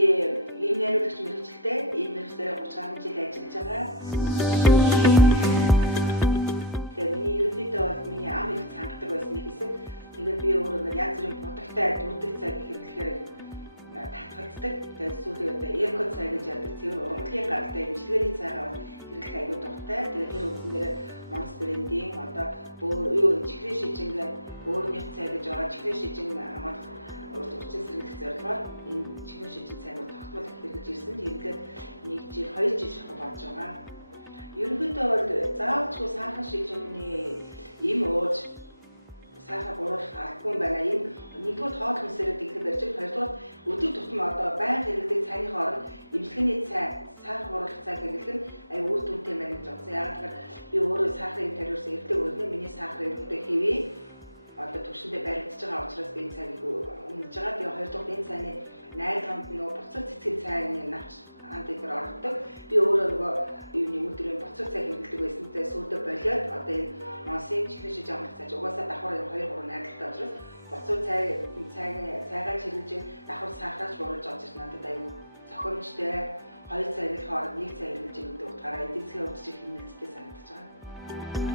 ийм найруулагч мэргэжилтэй энэ мэргэжлэрээ 30 гаруй жил ажиллаж байгаа. Тэгээд миний ерөнхийдөө бол миний ам их цангадаг байсан нэг хэсэг. Тэгээд би өөрөө янз бүрийн будагтай дүрдэг цаг хэрэглэхээр татгалздаг. Тэгээд сүүлийн одоо эко цай гэж яддаг цэвэр ургамлын гаралтай имчилгээний цайгаа хэрэглэх аюул дуртай. Тэгээд тэр үндсэн дээр Монс брендийн одоо өөр чихрийн шижинг өөрнийх цай гэж байгаа чихрийн шижинг хамгаалах урьдчилан сэргийлэх зорилгоор энэ чихрийн шижинг цайг тогтмол хэрэгжиж ирсэн. Тэгээд 1 жил 2 жил шахав болж байгаа. Ерөнхийдөө бол заавалчгүй сахар шижингийн им ууж сахар бууруулах албагүй байна. Энэ нэгдүгээр хоол хүнсээрээ дэглэн барьж, хоёрдугаар өдөр тутам одоо байнга хэрэглэдэг цайны хооронд эмчилгээний цай, сахар бууруулах цай хэрэглэх нь аюу үр дүнтэй байна гэж бодсон. Яг тэгэхээр би өөрөө сахарын тариус эрдэ өрнө. Миний сахар ерөнхийдөө хэвээ одоо төвшөндөө баригдаж байгаа учраас би энэ цайг үнэлж байгаа. Тэгээ хоёрдугаар энэ цайны найрлаганд нөгөө буцаг цэцгийн цайны навч анд дээр ордог. Би өөрөө нөгөө юуны өдрийн буцаг цай хэрэглэдэг байсан. Тэгээ сүйдээ болоод одоо энэ Монсын чихрийн шижинг амгалах цай угаасаа давхар 2-3 найрлагатай учраас буцаг цайгаа чирүүлж давхар сахараач бууруулж авч ирсэн надад аюу зохиомжтой 2 цай хэрэглэх хооронд 1 цай хэрэглэж байгаа гэдэг утгаараа эдийн засгийн хувьд чих хэмнэлттэй санагдаж байгаа.